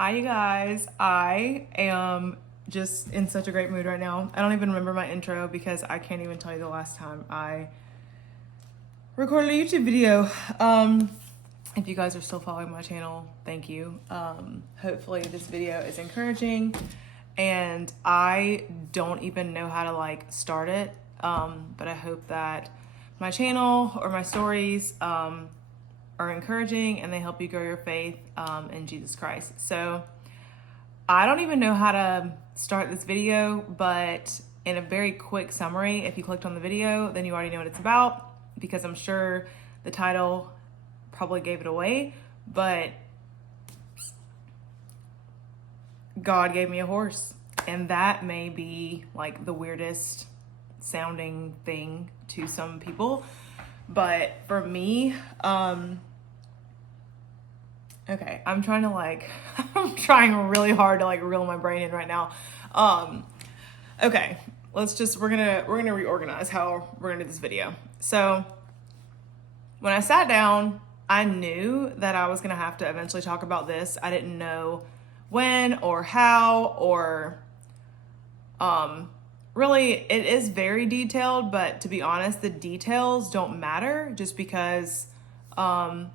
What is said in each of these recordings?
Hi, you guys. I am just in such a great mood right now. I don't even remember my intro because I can't even tell you the last time I recorded a YouTube video. If you guys are still following my channel, thank you. Hopefully this video is encouraging, and I don't even know how to start it. But I hope that my channel or my stories are encouraging and they help you grow your faith in Jesus Christ. So I don't even know how to start this video, but in a very quick summary, if you clicked on the video, then you already know what it's about, because I'm sure the title probably gave it away. But God gave me a horse, and that may be like the weirdest sounding thing to some people, but for me, okay, I'm trying to I'm trying really hard to reel my brain in right now. Okay, we're gonna reorganize how we're gonna do this video. So when I sat down, I knew that I was gonna have to eventually talk about this. I didn't know when or how or really, it is very detailed, but to be honest, the details don't matter just because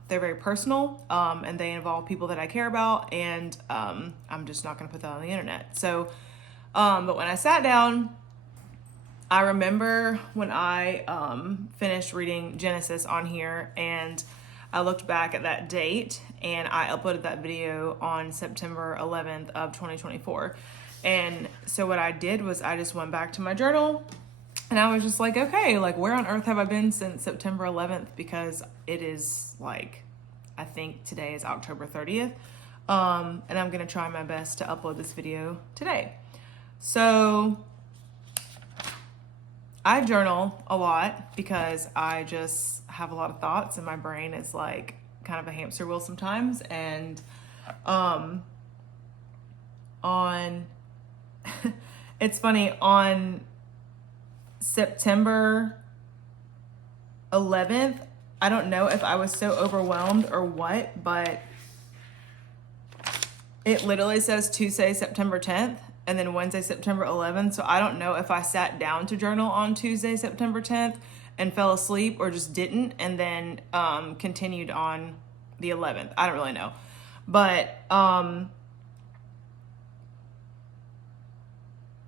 they're very personal, and they involve people that I care about, and I'm just not going to put that on the internet. So, but when I sat down, I remember when I finished reading Genesis on here, and I looked back at that date, and I uploaded that video on September 11th of 2024. And so what I did was I just went back to my journal, and I was just like, okay, where on earth have I been since September 11th? Because it is I think today is October 30th. And I'm going to try my best to upload this video today. So I journal a lot because I just have a lot of thoughts, and my brain is kind of a hamster wheel sometimes. And it's funny, on September 11th, I don't know if I was so overwhelmed or what, but it literally says Tuesday, September 10th, and then Wednesday, September 11th. So I don't know if I sat down to journal on Tuesday, September 10th and fell asleep, or just didn't, and then continued on the 11th. I don't really know. But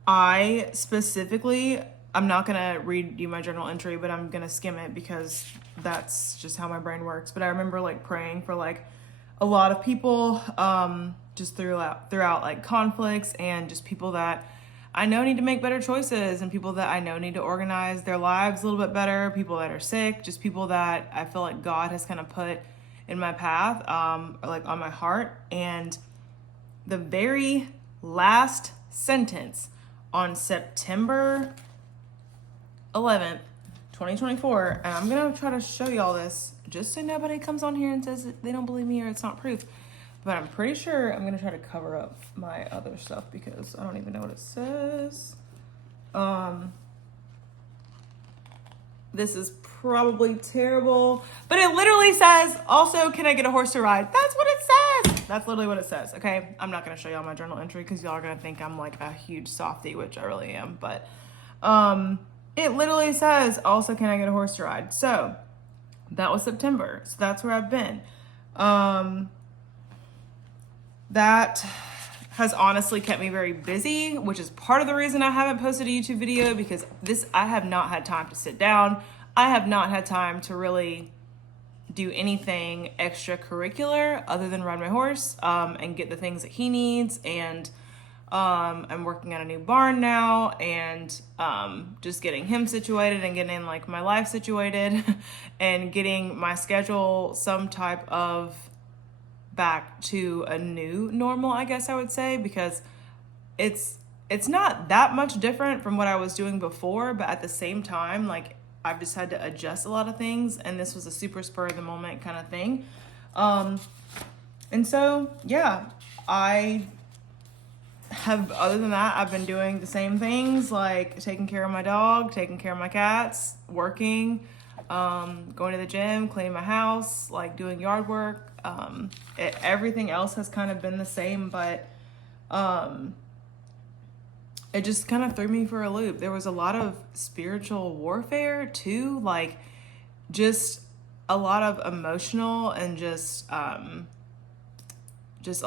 I specifically, I'm not going to read you my journal entry, but I'm going to skim it because that's just how my brain works. But I remember praying for a lot of people, just throughout conflicts, and just people that I know need to make better choices, and people that I know need to organize their lives a little bit better, people that are sick, just people that I feel like God has kind of put in my path, or on my heart. And the very last sentence on September 11th, 2024, and I'm gonna try to show y'all this just so nobody comes on here and says that they don't believe me or it's not proof, but I'm pretty sure I'm gonna try to cover up my other stuff because I don't even know what it says. This is probably terrible, but it literally says, also, can I get a horse to ride? That's what it says. That's literally what it says. Okay, I'm not gonna show y'all my journal entry because y'all are gonna think I'm a huge softie, which I really am, but it literally says, also, can I get a horse to ride? So that was September. So that's where I've been. That has honestly kept me very busy, which is part of the reason I haven't posted a YouTube video, because I have not had time to sit down. I have not had time to really do anything extracurricular other than ride my horse, and get the things that he needs. And I'm working on a new barn now, and just getting him situated and getting my life situated and getting my schedule some type of back to a new normal, I guess I would say, because it's not that much different from what I was doing before, but at the same time, I've just had to adjust a lot of things, and this was a super spur of the moment kind of thing. And so, yeah, other than that, I've been doing the same things, taking care of my dog, taking care of my cats, working, going to the gym, cleaning my house, doing yard work, Everything else has kind of been the same, but it just kind of threw me for a loop. There was a lot of spiritual warfare too, like just a lot of emotional and just a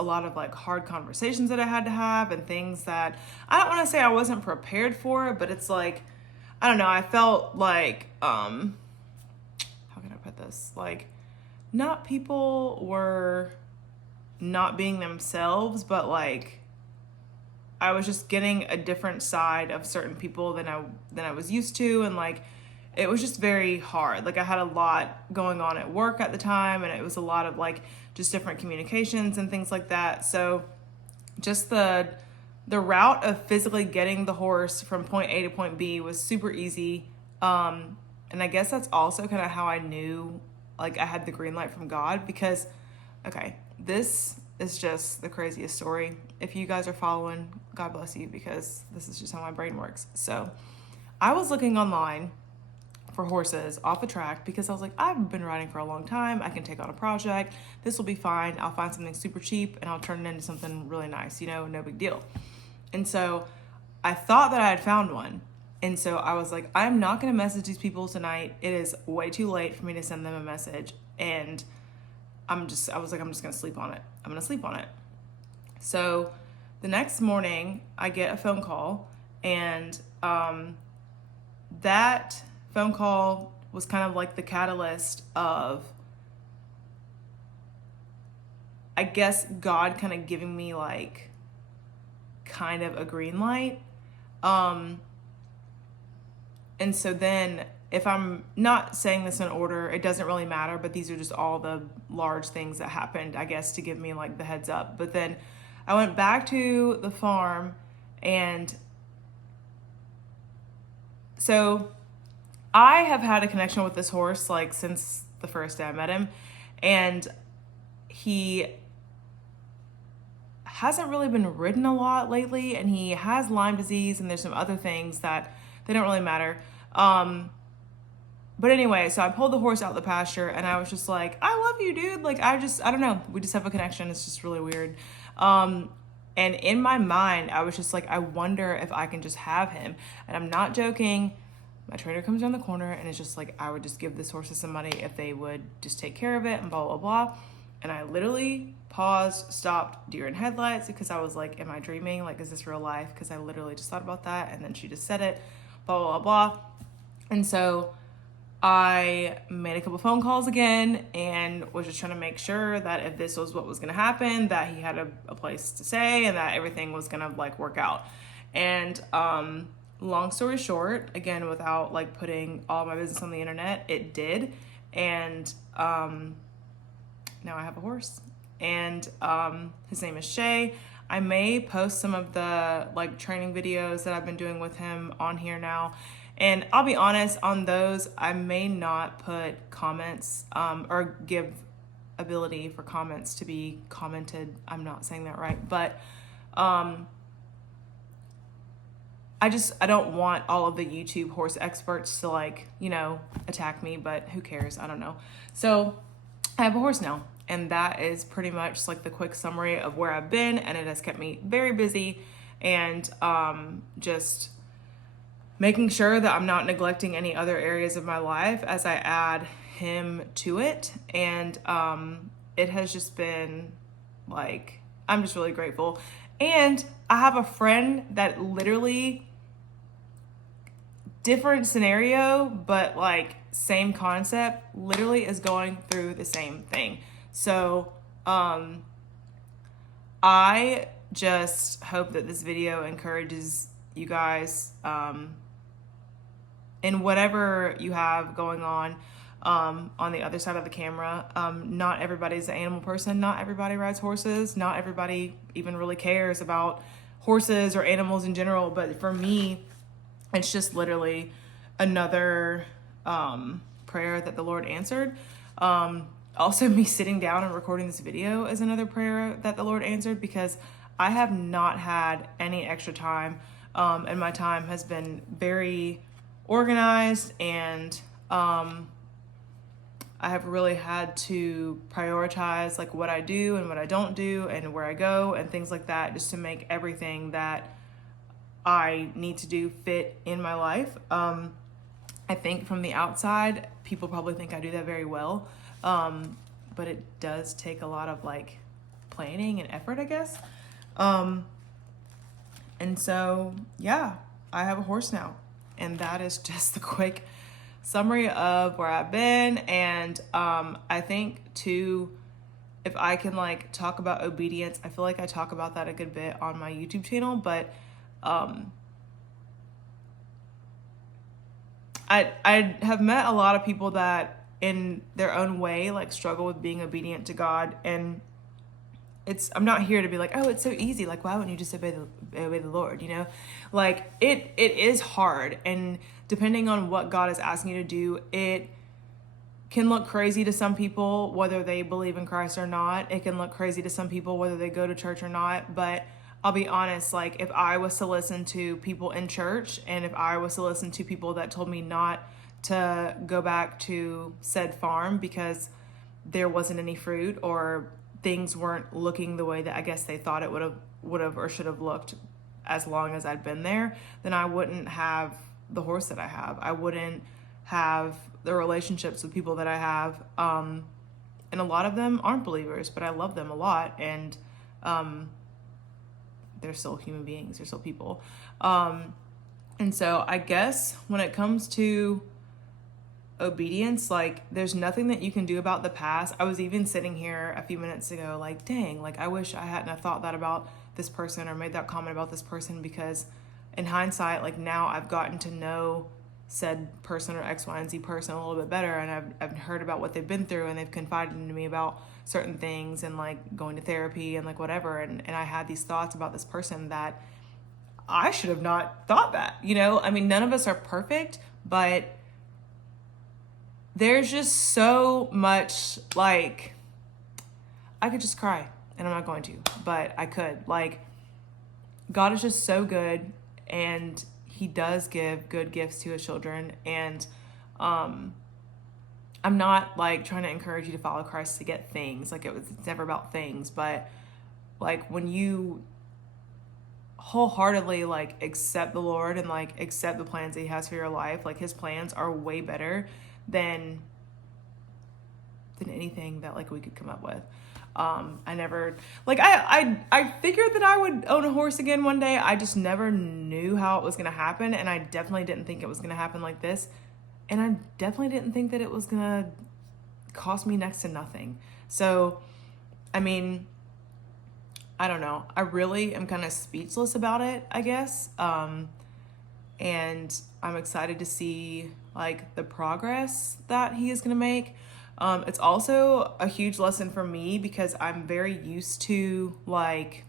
lot of like hard conversations that I had to have, and things that I don't want to say I wasn't prepared for, but it's like, I don't know, I felt like, how can I put this? Like, not people were not being themselves, but like I was just getting a different side of certain people than I was used to, and like it was just very hard. Like I had a lot going on at work at the time, and it was a lot of like just different communications and things like that. So just the route of physically getting the horse from point A to point B was super easy. And I guess that's also kind of how I knew like I had the green light from God, because, okay, this is just the craziest story. If you guys are following, God bless you, because this is just how my brain works. So I was looking online for horses off a track because I was like, I've been riding for a long time. I can take on a project. This will be fine. I'll find something super cheap and I'll turn it into something really nice, no big deal. And so I thought that I had found one. And so I was like, I'm not going to message these people tonight. It is way too late for me to send them a message. And I was like, I'm just going to sleep on it. I'm going to sleep on it. So the next morning I get a phone call, and that phone call was kind of like the catalyst of, I guess, God kind of giving me like kind of a green light. And so then, if I'm not saying this in order, it doesn't really matter, but these are just all the large things that happened, I guess, to give me like the heads up. But then I went back to the farm, and so I have had a connection with this horse like since the first day I met him, and he hasn't really been ridden a lot lately, and he has Lyme disease, and there's some other things that they don't really matter. But anyway, so I pulled the horse out of the pasture, and I was just like, I love you, dude. Like, I don't know. We just have a connection. It's just really weird. And in my mind, I was just like, I wonder if I can just have him. And I'm not joking. My trainer comes around the corner, and it's just like, I would just give this horse to somebody if they would just take care of it and blah, blah, blah. And I literally paused, stopped, deer in headlights, because I was like, am I dreaming? Like, is this real life? Because I literally just thought about that. And then she just said it, blah, blah, blah, blah. And so I made a couple phone calls again, and was just trying to make sure that if this was what was going to happen, that he had a place to stay, and that everything was going to like work out. And long story short, again, without like putting all my business on the internet, it did. And now I have a horse, and his name is Shay. I may post some of the like training videos that I've been doing with him on here now. And I'll be honest, on those, I may not put comments or give ability for comments to be commented. I'm not saying that right, but I don't want all of the YouTube horse experts to like, attack me, but who cares? I don't know. So I have a horse now, and that is pretty much like the quick summary of where I've been, and it has kept me very busy, and just making sure that I'm not neglecting any other areas of my life as I add him to it. And it has just been like, I'm just really grateful. And I have a friend that literally, different scenario, but like same concept, literally is going through the same thing. So I just hope that this video encourages you guys in whatever you have going on the other side of the camera. Not everybody's an animal person. Not everybody rides horses. Not everybody even really cares about horses or animals in general. But for me, it's just literally another prayer that the Lord answered. Also, me sitting down and recording this video is another prayer that the Lord answered, because I have not had any extra time, and my time has been very organized, and I have really had to prioritize like what I do and what I don't do and where I go and things like that, just to make everything that I need to do fit in my life. I think from the outside, people probably think I do that very well. But it does take a lot of like planning and effort, I guess. And so, yeah, I have a horse now. And that is just the quick summary of where I've been. And I think too, if I can like talk about obedience, I feel like I talk about that a good bit on my YouTube channel, but I have met a lot of people that in their own way like struggle with being obedient to God, and I'm not here to be like, oh, it's so easy, like why wouldn't you just obey the Lord, you know? Like it is hard, and depending on what God is asking you to do, it can look crazy to some people whether they believe in Christ or not. It can look crazy to some people whether they go to church or not. But I'll be honest, like if I was to listen to people in church, and if I was to listen to people that told me not to go back to said farm because there wasn't any fruit or things weren't looking the way that I guess they thought it would have or should have looked as long as I'd been there, then I wouldn't have the horse that I have. I wouldn't have the relationships with people that I have. And a lot of them aren't believers, but I love them a lot. And they're still human beings. They're still people. And so I guess when it comes to obedience, like there's nothing that you can do about the past. I was even sitting here a few minutes ago like, dang, like I wish I hadn't have thought that about this person or made that comment about this person, because in hindsight, like now I've gotten to know said person or X, Y, and Z person a little bit better, and I've heard about what they've been through, and they've confided into me about certain things and like going to therapy and like whatever, and I had these thoughts about this person that I should have not thought that, you know? I mean, none of us are perfect, but there's just so much, like, I could just cry, and I'm not going to, but I could. Like, God is just so good, and he does give good gifts to his children, and I'm not like trying to encourage you to follow Christ to get things. Like it's never about things, but like when you wholeheartedly like accept the Lord and like accept the plans that he has for your life, like his plans are way better than anything that like we could come up with. I never like I figured that I would own a horse again one day. I just never knew how it was gonna happen, and I definitely didn't think it was gonna happen like this. And I definitely didn't think that it was gonna cost me next to nothing. So, I mean, I don't know. I really am kind of speechless about it, I guess. And I'm excited to see like the progress that he is gonna make. It's also a huge lesson for me because I'm very used to like,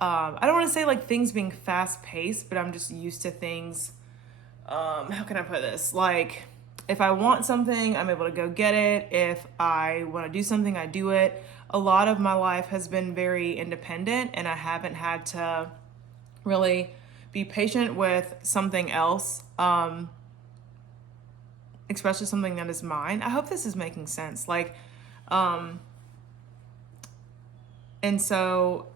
I don't want to say like things being fast paced, but I'm just used to things. How can I put this? Like, if I want something, I'm able to go get it. If I want to do something, I do it. A lot of my life has been very independent, and I haven't had to really be patient with something else. Especially something that is mine. I hope this is making sense. Like, and so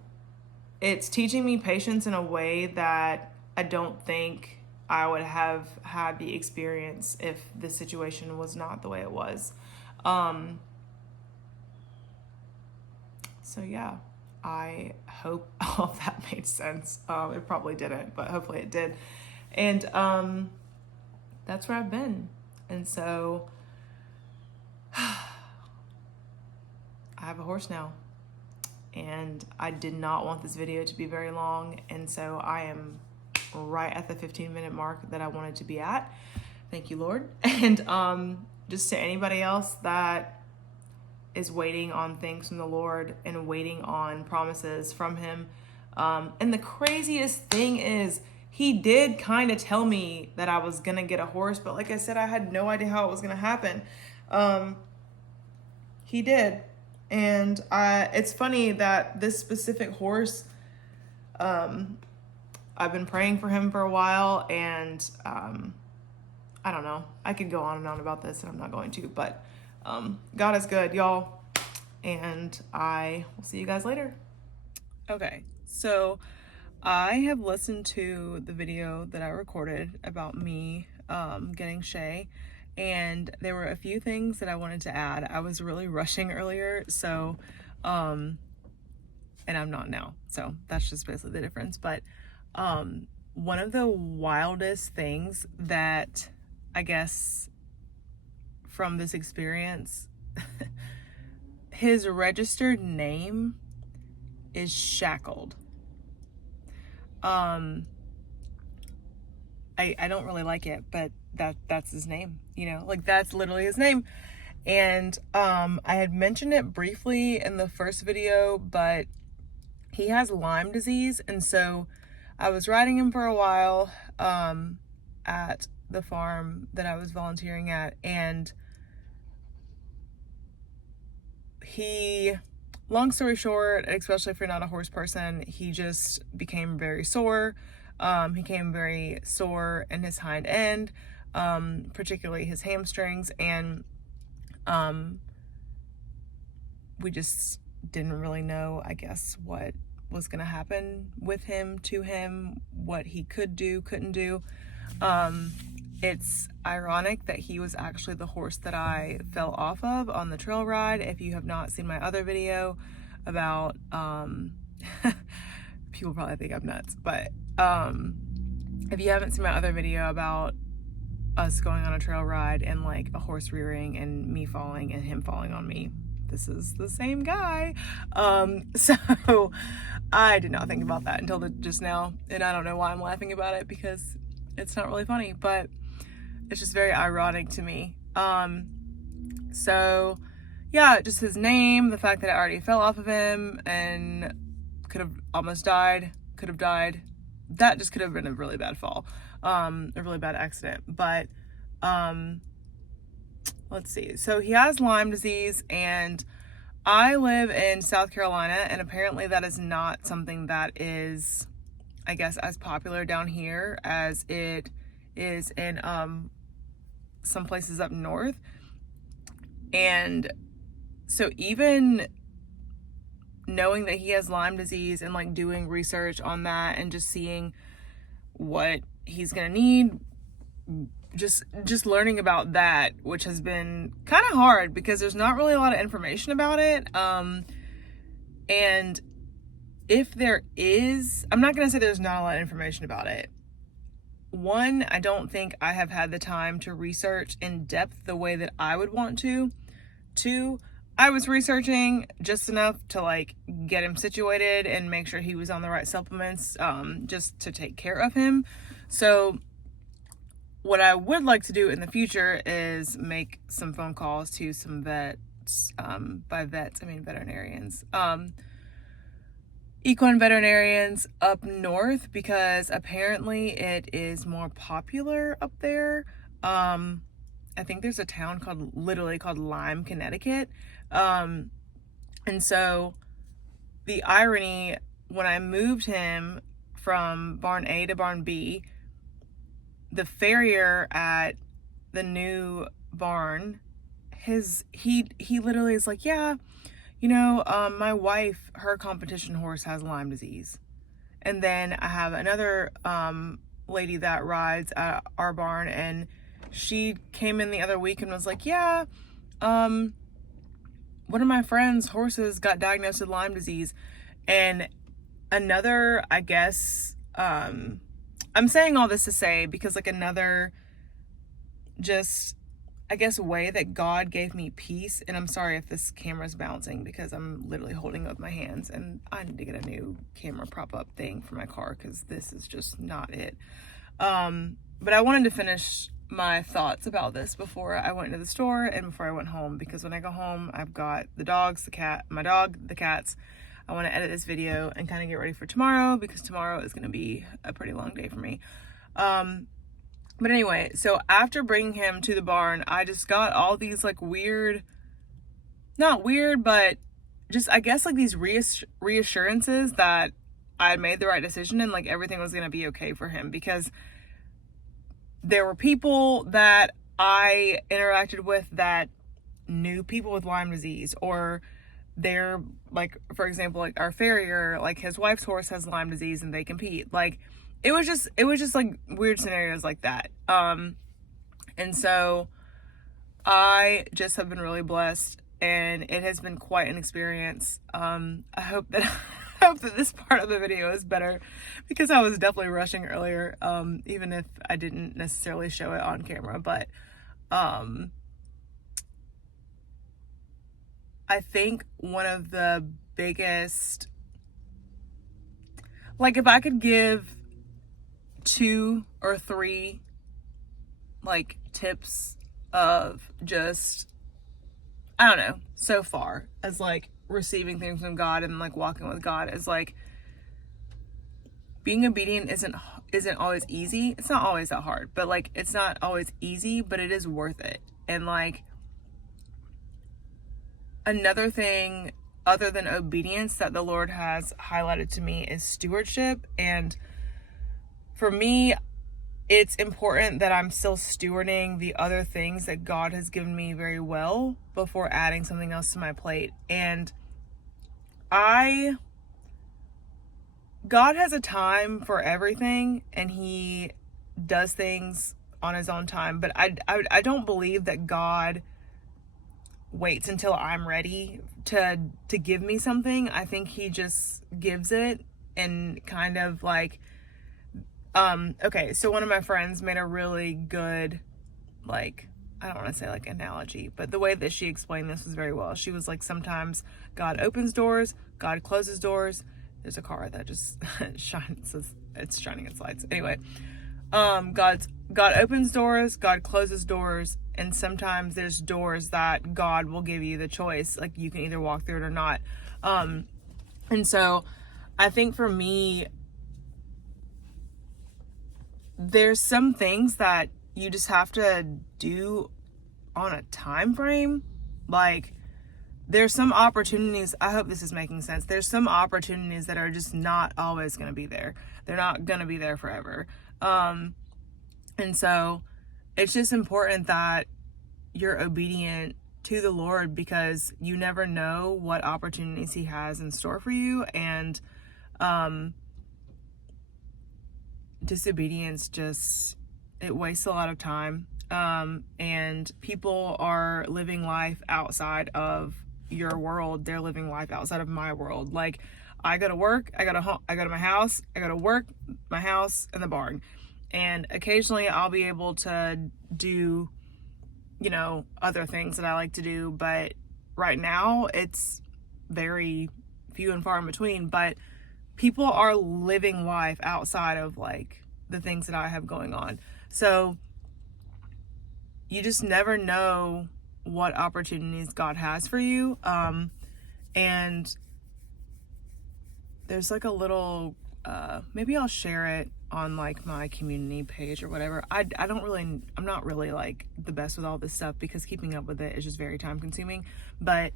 it's teaching me patience in a way that I don't think I would have had the experience if the situation was not the way it was. So yeah, I hope all of that made sense. It probably didn't, but hopefully it did. And that's where I've been. And so I have a horse now, and I did not want this video to be very long. And so I am right at the 15-minute mark that I wanted to be at. Thank you, Lord. And just to anybody else that is waiting on things from the Lord and waiting on promises from him. And the craziest thing is, he did kind of tell me that I was going to get a horse, but like I said, I had no idea how it was going to happen. He did. And it's funny that this specific horse, I've been praying for him for a while, and I don't know. I could go on and on about this, and I'm not going to, but God is good, y'all. And I will see you guys later. Okay, so I have listened to the video that I recorded about me getting Shay, and there were a few things that I wanted to add. I was really rushing earlier, so, and I'm not now. So that's just basically the difference. But one of the wildest things that I guess from this experience, his registered name is Shackled. I don't really like it, but that's his name, you know, like that's literally his name. And I had mentioned it briefly in the first video, but he has Lyme disease, and so I was riding him for a while at the farm that I was volunteering at, and he, long story short, especially if you're not a horse person, he just became very sore. He became very sore in his hind end, particularly his hamstrings, and we just didn't really know, I guess, what was going to happen with him, to him, what he could do, couldn't do. It's ironic that he was actually the horse that I fell off of on the trail ride. If you have not seen my other video about, people probably think I'm nuts, but if you haven't seen my other video about us going on a trail ride and like a horse rearing and me falling and him falling on me, this is the same guy. So I did not think about that until just now, and I don't know why I'm laughing about it, because it's not really funny, but it's just very ironic to me. So yeah, just his name, the fact that I already fell off of him and could have almost died, could have died. That just could have been a really bad fall, a really bad accident. But let's see. So he has Lyme disease, and I live in South Carolina, and apparently that is not something that is, I guess, as popular down here as it is in some places up north. And so even knowing that he has Lyme disease and like doing research on that and just seeing what he's gonna need, just learning about that, which has been kind of hard because there's not really a lot of information about it. And if there is, I'm not gonna say there's not a lot of information about it. One, I don't think I have had the time to research in depth the way that I would want to. Two, I was researching just enough to like get him situated and make sure he was on the right supplements, just to take care of him. So what I would like to do in the future is make some phone calls to some vets, by vets, I mean veterinarians, equine veterinarians up north, because apparently it is more popular up there. I think there's a town literally called Lyme, Connecticut. And so the irony, when I moved him from barn A to barn B, the farrier at the new barn, he literally is like, yeah, you know, my wife, her competition horse has Lyme disease. And then I have another lady that rides at our barn, and she came in the other week and was like, yeah, one of my friend's horses got diagnosed with Lyme disease. And another, I guess, I'm saying all this to say, because like another just, I guess, way that God gave me peace. And I'm sorry if this camera's bouncing because I'm literally holding it with my hands, and I need to get a new camera prop up thing for my car because this is just not it. But I wanted to finish my thoughts about this before I went to the store and before I went home, because when I go home, I've got the dogs, my dog, the cats. I want to edit this video and kind of get ready for tomorrow, because tomorrow is going to be a pretty long day for me. But anyway, so after bringing him to the barn, I just got all these like weird, not weird, but just, I guess, like these reassurances that I made the right decision and like everything was going to be okay for him. Because there were people that I interacted with that knew people with Lyme disease, or they're like, for example, like our farrier, like his wife's horse has Lyme disease and they compete. Like it was just like weird scenarios like that. And so I just have been really blessed, and it has been quite an experience. I hope that I hope that this part of the video is better, because I was definitely rushing earlier, even if I didn't necessarily show it on camera. But I think one of the biggest, like if I could give 2 or 3 like tips of just, I don't know, so far as like receiving things from God and like walking with God, is like being obedient isn't always easy. It's not always that hard, but like it's not always easy, but it is worth it. And like another thing other than obedience that the Lord has highlighted to me is stewardship. And for me, it's important that I'm still stewarding the other things that God has given me very well before adding something else to my plate. And God has a time for everything, and he does things on his own time. But I don't believe that God waits until I'm ready to give me something. I think he just gives it, and kind of like, okay, so one of my friends made a really good, like, I don't want to say like analogy, but the way that she explained this was very well. She was like, sometimes God opens doors, God closes doors. There's a car that just shines, it's shining its lights. Anyway, God opens doors, God closes doors, and sometimes there's doors that God will give you the choice, like you can either walk through it or not. And so I think for me, there's some things that you just have to do on a time frame. Like there's some opportunities, I hope this is making sense. There's some opportunities that are just not always going to be there. They're not going to be there forever. And so it's just important that you're obedient to the Lord, because you never know what opportunities he has in store for you. And disobedience just, it wastes a lot of time. And people are living life outside of your world. They're living life outside of my world. Like I go to work, I go to my house, I go to work, my house, and the barn. And occasionally I'll be able to do, you know, other things that I like to do. But right now it's very few and far in between. But people are living life outside of like the things that I have going on. So you just never know what opportunities God has for you. And there's like a little, maybe I'll share it on like my community page or whatever. I'm not really like the best with all this stuff, because keeping up with it is just very time consuming. But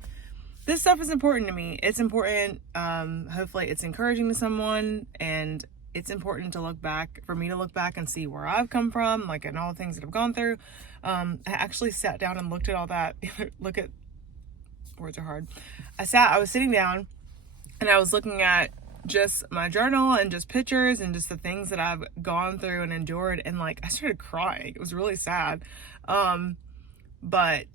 this stuff is important to me. It's important. Hopefully it's encouraging to someone, and it's important to look back, for me to look back and see where I've come from, like, and all the things that I've gone through. I actually sat down and looked at all that. Words are hard. I was sitting down and I was looking at just my journal and just pictures and just the things that I've gone through and endured. And like, I started crying. It was really sad. But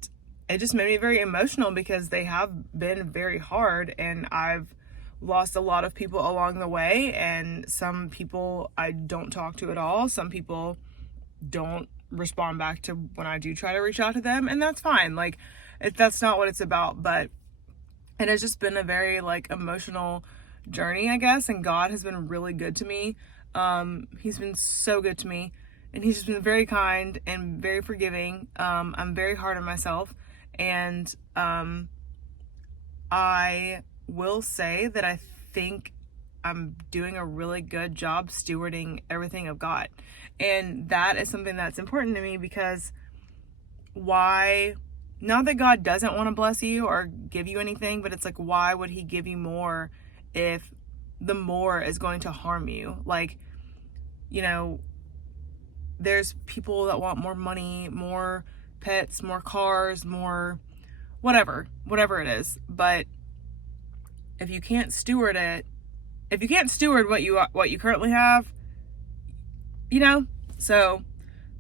it just made me very emotional, because they have been very hard, and I've lost a lot of people along the way. And some people I don't talk to at all. Some people don't respond back to when I do try to reach out to them, and that's fine. Like that's not what it's about. But it has just been a very like emotional journey, I guess. And God has been really good to me. He's been so good to me, and he's just been very kind and very forgiving. I'm very hard on myself, and I will say that I think I'm doing a really good job stewarding everything of God. And that is something that's important to me, because why, not that God doesn't want to bless you or give you anything, but it's like, why would he give you more if the more is going to harm you? Like, you know, there's people that want more money, more pets, more cars, more whatever it is. But if you can't steward it, if you can't steward what you currently have, you know, so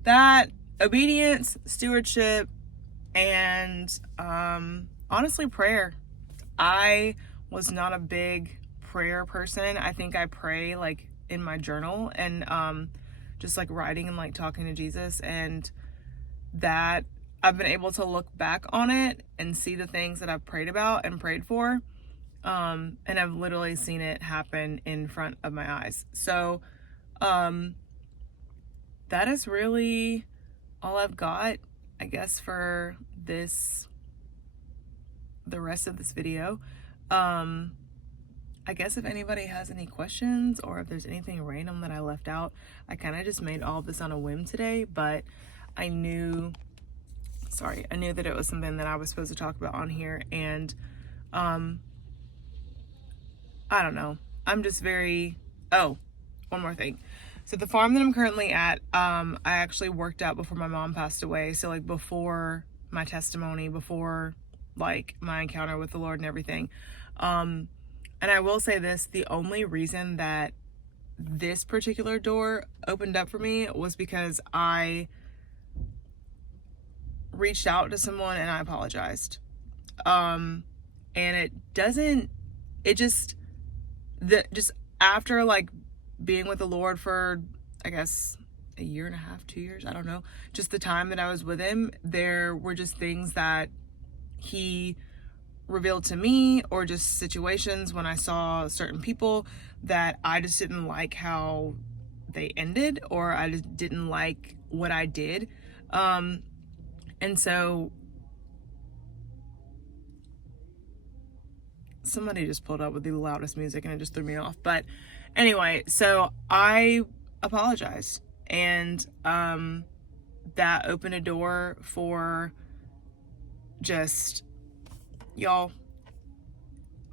that obedience, stewardship, and honestly, prayer. I was not a big prayer person. I think I pray like in my journal and just like writing and like talking to Jesus, and that I've been able to look back on it and see the things that I've prayed about and prayed for, and I've literally seen it happen in front of my eyes. So that is really all I've got, I guess, for the rest of this video. I guess if anybody has any questions or if there's anything random that I left out, I kind of just made all of this on a whim today, but I knew that it was something that I was supposed to talk about on here, and I don't know. I'm just one more thing. So the farm that I'm currently at, I actually worked out before my mom passed away. So like before my testimony, before like my encounter with the Lord and everything. And I will say this, the only reason that this particular door opened up for me was because I reached out to someone and I apologized. And just after like being with the Lord for, I guess, a year and a half, 2 years, I don't know, just the time that I was with him, there were just things that he revealed to me, or just situations when I saw certain people that I just didn't like how they ended, or I just didn't like what I did. And so somebody just pulled up with the loudest music and it just threw me off. But anyway, so I apologized, and that opened a door for just, y'all,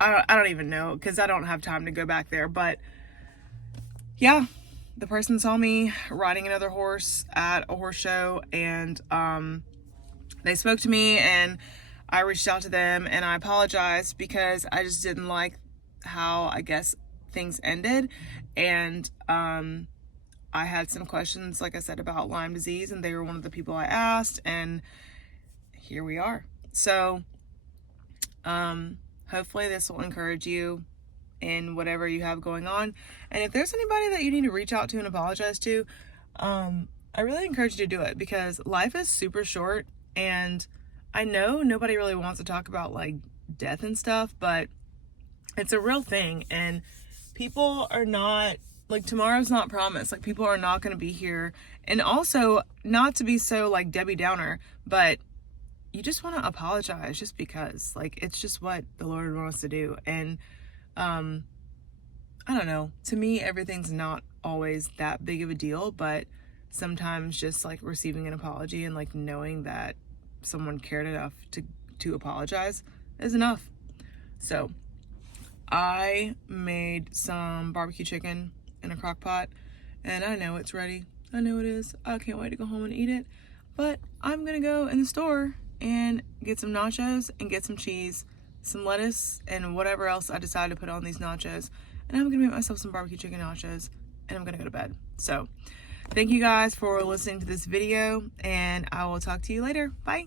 I don't even know, because I don't have time to go back there. But yeah, the person saw me riding another horse at a horse show, and they spoke to me, and I reached out to them and I apologized because I just didn't like how, I guess, things ended. And I had some questions, like I said, about Lyme disease, and they were one of the people I asked, and here we are. So hopefully this will encourage you in whatever you have going on. And if there's anybody that you need to reach out to and apologize to, I really encourage you to do it, because life is super short, and I know nobody really wants to talk about like death and stuff, but it's a real thing, and people are not, like, tomorrow's not promised. Like, people are not going to be here. And also, not to be so like Debbie Downer, but you just want to apologize just because, like, it's just what the Lord wants to do. And I don't know, to me everything's not always that big of a deal, but sometimes just like receiving an apology and like knowing that someone cared enough to apologize is enough. So I made some barbecue chicken in a crock pot, and I know it's ready. I know it is. I can't wait to go home and eat it. But I'm gonna go in the store and get some nachos and get some cheese, some lettuce, and whatever else I decide to put on these nachos. And I'm gonna make myself some barbecue chicken nachos, and I'm gonna go to bed. So thank you guys for listening to this video, and I will talk to you later. Bye.